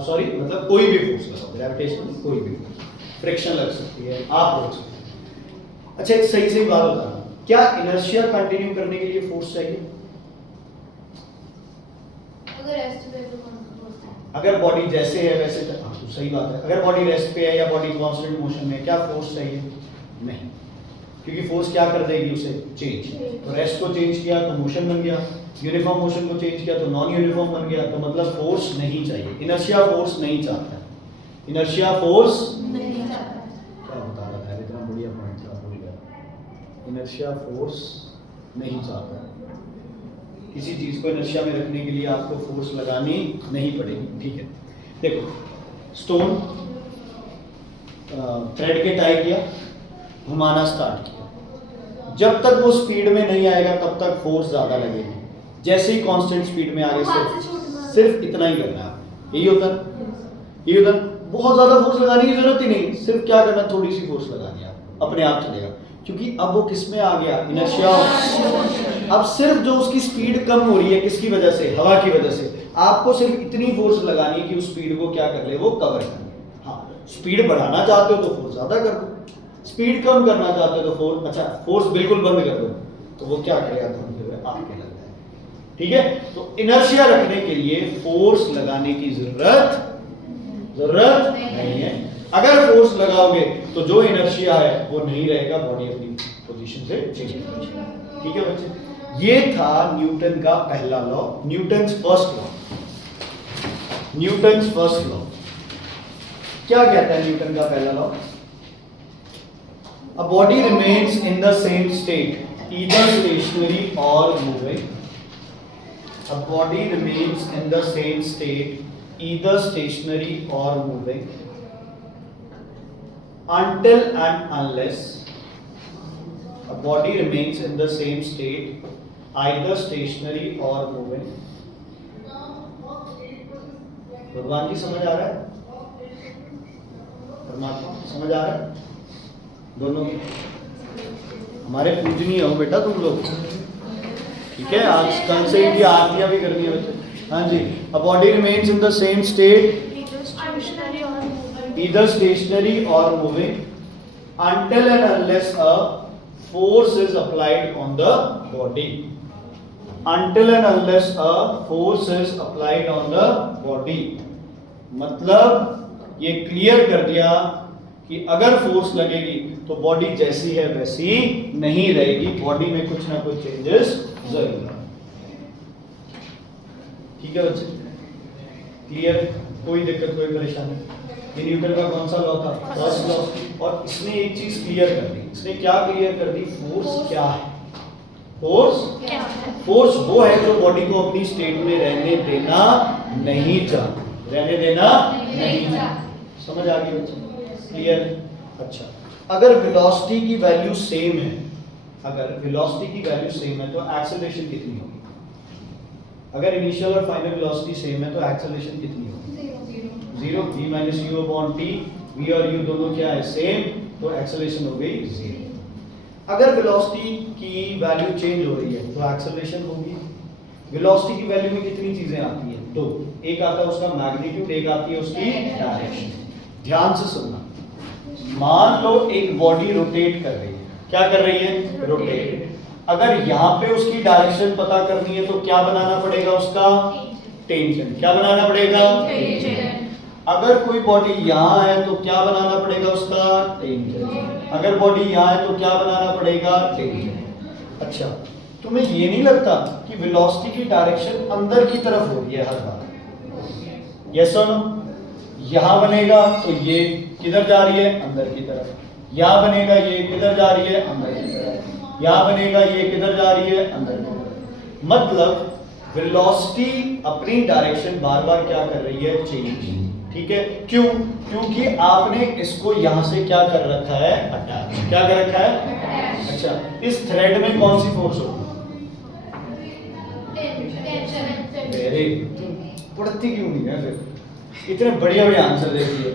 सॉरी, मतलब कोई भी फोर्स लगाओ, ग्रेविटेशन कोई भी फोर्स, फ्रिक्शन लग सकती है, आप रोक सकते हैं। अच्छा एक सही सही बात बताना, क्या इनर्शिया कंटिन्यू करने के लिए फोर्स चाहिए? अगर रेस्ट पे तो कौन सा फोर्स है? अगर बॉडी जैसे है वैसे तो सही बात है। अगर बॉडी रेस्ट पे है या बॉडी कांस्टेंट मोशन में, क्या फोर्स चाहिए? नहीं, क्योंकि फोर्स क्या कर देगी उसे, चेंज। तो रेस्ट को चेंज किया तो मोशन बन गया, यूनिफॉर्म मोशन को चेंज किया तो नॉन यूनिफॉर्म बन गया। तो मतलब फोर्स नहीं चाहिए, इनर्शिया फोर्स नहीं चाहता है। इनर्शिया फोर्स नहीं चाहता। क्या बता रहा था, इतना बढ़िया पॉइंट था, भूल गया। इनर्शिया फोर्स नहीं चाहता है। किसी चीज को इनर्शिया में रखने के लिए आपको फोर्स लगानी नहीं पड़ेगी, ठीक है। देखो, स्टोन थ्रेड के टाई किया, घुमाना स्टार्ट किया, जब तक वो स्पीड में नहीं आएगा तब तक फोर्स ज्यादा लगेगी। जैसे ही कांस्टेंट स्पीड में आगे सिर्फ इतना ही करना है, यही होता है, यही होता है। बहुत ज्यादा फोर्स लगाने की जरूरत ही नहीं, सिर्फ क्या करना, थोड़ी सी फोर्स लगानी है, अपने आप चलेगा, क्योंकि अब वो किस में आ गया, इनर्शिया। अब सिर्फ जो उसकी स्पीड कम हो रही है, किसकी वजह से, हवा की वजह से, आपको सिर्फ इतनी फोर्स लगानी है कि उस स्पीड को क्या कर ले, वो कवर कर ले। हाँ, स्पीड बढ़ाना चाहते हो तो फोर्स ज्यादा कर दो, स्पीड कम करना चाहते हो तो फोर्स, अच्छा फोर्स बिल्कुल बंद कर दो तो वो क्या करेगा, धीरे धीरे आपके लगता है। ठीक है, तो इनर्शिया रखने के लिए फोर्स लगाने की जरूरत नहीं है। अगर फोर्स लगाओगे तो जो इनर्शिया है वो नहीं रहेगा, बॉडी अपनी पोजीशन से चेंज कर जाएगी। ठीक है बच्चे, ये था न्यूटन का पहला law, Newton's first law. Newton's first law क्या कहता है, न्यूटन का पहला law, a body remains in the same state either stationary or moving. A body remains in the same state either stationary or moving until and unless a body remains in the same state either stationary or moving. भगवान जी समझ आ रहा है, परमात्मा समझ आ रहा है, दोनों हमारे पूजनीय हो बेटा तुम लोग, ठीक है। आज कल से इनकी आरतियां भी करनी है बच्चे। हाँ जी, a body remains in the same state Either stationary either stationary or moving. or moving until and unless a force is applied on the body. Until and unless a force is applied on the body. मतलब ये clear कर दिया कि अगर force लगेगी तो body जैसी है वैसी नहीं रहेगी, बॉडी में कुछ ना कुछ चेंजेस जरूर है। ठीक है बच्चे, क्लियर? कोई दिक्कत कोई परेशानी? ये न्यूटन का कौन सा लॉ था? First law. और इसने एक चीज क्लियर कर दी। इसने क्या क्लियर कर दी? फोर्स क्या है? फोर्स वो है जो बॉडी को अपनी स्टेट में रहने देना नहीं चाहता, रहने देना नहीं चाहता। समझ आ गई बच्चे? क्लियर? अच्छा, अगर वेलोसिटी की वैल्यू सेम है, अगर वेलोसिटी की वैल्यू सेम है तो एक्सेलरेशन कितनी होगी? अगर इनिशियल और फाइनल वेलोसिटी सेम है तो एक्सेलरेशन कितनी होगी? 0। v minus you upon T, v और u दोनों क्या है? सेम, तो एक्सेलरेशन हो गई 0। अगर वेलोसिटी की वैल्यू चेंज हो रही है तो एक्सेलरेशन होगी। वेलोसिटी की वैल्यू में कितनी चीजें आती हैं? दो, एक आता है उसका मैग्नीट्यूड, एक आती है उसकी डायरेक्शन। ध्यान से सुनना, मान लो एक बॉडी रोटेट कर रही है। क्या कर रही है? रोटेट। अगर यहाँ पे उसकी डायरेक्शन पता करनी है तो क्या बनाना पड़ेगा? उसका टेंजेंट। क्या बनाना पड़ेगा? अगर कोई बॉडी यहाँ है तो क्या बनाना पड़ेगा? उसका टेंजेंट। अगर बॉडी यहाँ है तो क्या बनाना पड़ेगा? टेंजेंट। अच्छा, तुम्हें ये नहीं लगता कि वेलोसिटी की डायरेक्शन अंदर की तरफ हो रही है हर बार? यस और नो? यहाँ बनेगा तो ये किधर जा रही है? अंदर की तरफ। यहाँ बनेगा ये किधर जा रही है? अंदर की तरफ। यहाँ बनेगा ये किधर जा रही है? अंदर की तरफ। मतलब वेलोसिटी अपनी डायरेक्शन बार बार क्या कर रही है? चेंज। ठीक है, क्यों? क्योंकि आपने इसको यहां से क्या कर रखा है? अटैच। क्या कर रखा है? अच्छा, इस थ्रेड में कौन सी फोर्स होगी? वेरी, पढ़ती क्यों नहीं है फिर? इतने बढ़िया बढ़िया आंसर देती है।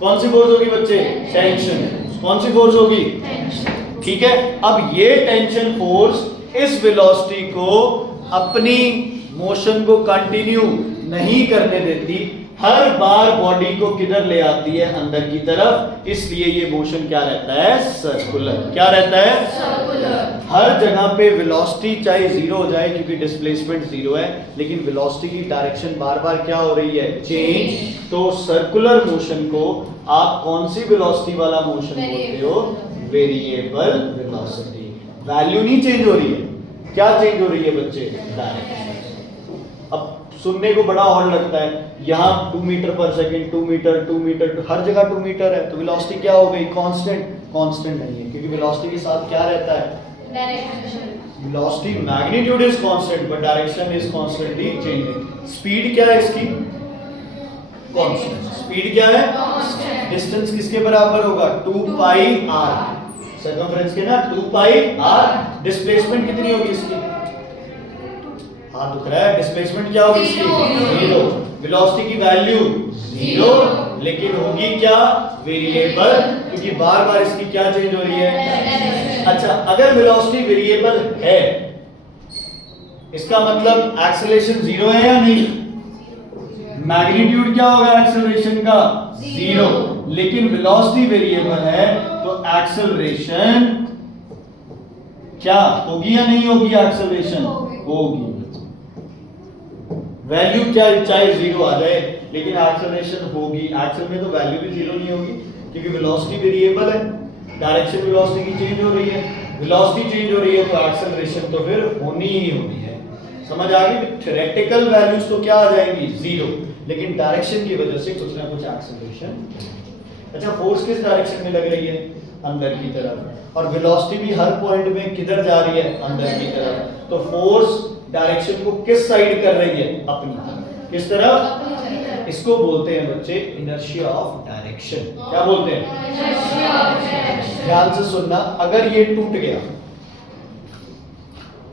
कौन सी फोर्स होगी बच्चे? टेंशन। कौन सी फोर्स होगी? ठीक है, अब ये टेंशन फोर्स इस वेलोसिटी को अपनी मोशन को कंटिन्यू नहीं करने देती, हर बार बॉडी को किधर ले आती है? अंदर की तरफ। इसलिए ये मोशन क्या रहता है? सर्कुलर। क्या रहता है? सर्कुलर। हर जगह पे वेलोसिटी चाहे 0 हो जाए क्योंकि डिस्प्लेसमेंट 0 है, लेकिन वेलोसिटी की डायरेक्शन बार बार क्या हो रही है? चेंज। तो सर्कुलर मोशन को आप कौन सी वेलोसिटी वाला मोशन बोलते हो? Variable velocity. वैल्यू नहीं चेंज हो रही है, क्या चेंज हो रही है बच्चे? डायरेक्शन। अब सुनने को बड़ा और लगता है, यहाँ 2 मीटर पर सेकंड, 2 मीटर, 2 मीटर, हर जगह 2 मीटर है तो वेलोसिटी क्या हो गई? कांस्टेंट। कांस्टेंट नहीं है, क्योंकि वेलोसिटी के साथ क्या रहता है? Direction. Velocity magnitude is constant but direction is constantly changing. Speed क्या है इसकी? कांस्टेंट। स्पीड क्या है? कांस्टेंट। डिस्टेंस किसके बराबर होगा? 2 पाई आर। सर्कमफ्रेंस के ना 2 पाई आर। डिस्प्लेसमेंट कितनी होगी इसकी? हाथ दुख रहा है। डिस्प्लेसमेंट क्या होगी इसकी? 0। वेलोसिटी की वैल्यू 0, लेकिन होगी क्या? वेरिएबल, क्योंकि बार बार इसकी क्या चेंज हो रही है? अच्छा, अगर वेलोसिटी वेरिएबल है इसका मतलब एक्सेलरेशन 0 है या नहीं? मैग्नीट्यूड क्या होगा एक्सेलरेशन का? 0। लेकिन वेलोसिटी वेरिएबल है तो एक्सेलरेशन क्या होगी या नहीं होगी? एक्सेलरेशन होगी। वैल्यू क्या चाहे 0 आ जाए लेकिन एक्सेलरेशन होगी। एक्सेल में तो वैल्यू भी 0 नहीं होगी क्योंकि वेलोसिटी वेरिएबल है, डायरेक्शन वेलोसिटी की चेंज हो रही है। वेलोसिटी चेंज हो रही है तो एक्सेलरेशन तो फिर होनी ही होनी है। समझ आ गई? थ्योरेटिकल वैल्यूज तो क्या आ जाएंगी? 0, लेकिन डायरेक्शन की वजह से कुछ ना कुछ एक्सेलरेशन। अच्छा, फोर्स किस डायरेक्शन में लग रही है? अंदर की तरफ। और वेलोसिटी भी हर पॉइंट में किधर जा रही है? अंदर की तरफ। तो फोर्स डायरेक्शन को किस साइड कर रही है? अपनी तरफ। किस तरफ? इसको बोलते हैं बच्चे इनर्शिया ऑफ डायरेक्शन। क्या बोलते हैं? Inertia of direction. ध्यान से सुनना, अगर ये टूट गया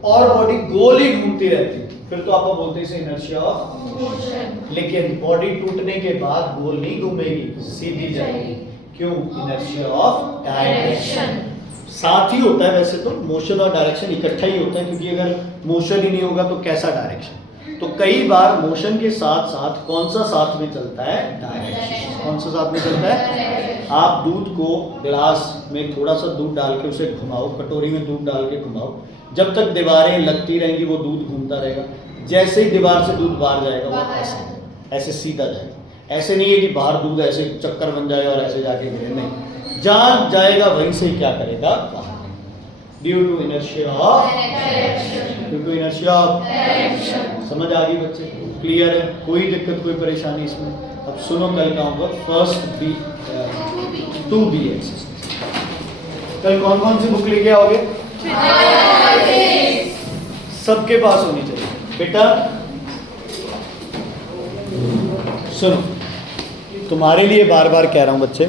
और बॉडी गोल ही घूमती रहती फिर तो आप बोलते हैं इसे इनर्शिया ऑफ मोशन। लेकिन बॉडी टूटने के बाद गोल नहीं घूमेगी, सीधी जाएगी। क्यों? Inertia of direction. साथ ही होता है वैसे तो, मोशन और डायरेक्शन इकट्ठा ही होता है, क्योंकि अगर मोशन ही नहीं होगा तो कैसा डायरेक्शन। तो कई बार मोशन के साथ साथ कौन सा साथ में चलता है, डायरेक्शन। कौन सा साथ में चलता है? आप दूध को गिलास में थोड़ा सा दूध डाल के उसे घुमाओ, कटोरी में दूध डाल के घुमाओ, जब तक दीवारें लगती रहेंगी वो दूध घूमता रहेगा। जैसे ही दीवार से दूध बाहर जाएगा वो ऐसे सीधा जाएगा। ऐसे नहीं है कि बाहर दूध ऐसे चक्कर बन जाए और ऐसे जाके गिरे, नहीं, जहाँ जाएगा वहीं से क्या करेगा, बाहर। ड्यू टू इनर्शिया ऑफ समझ आ गई बच्चे? क्लियर है? कोई दिक्कत कोई परेशानी इसमें? अब सुनो, कल का होगा फर्स्ट बी 2B एक्सरसाइज। कल कौन कौन सी बुक लेके आओगे? सबके पास होनी चाहिए बेटा। सुनो, तुम्हारे लिए बार बार कह रहा हूं बच्चे,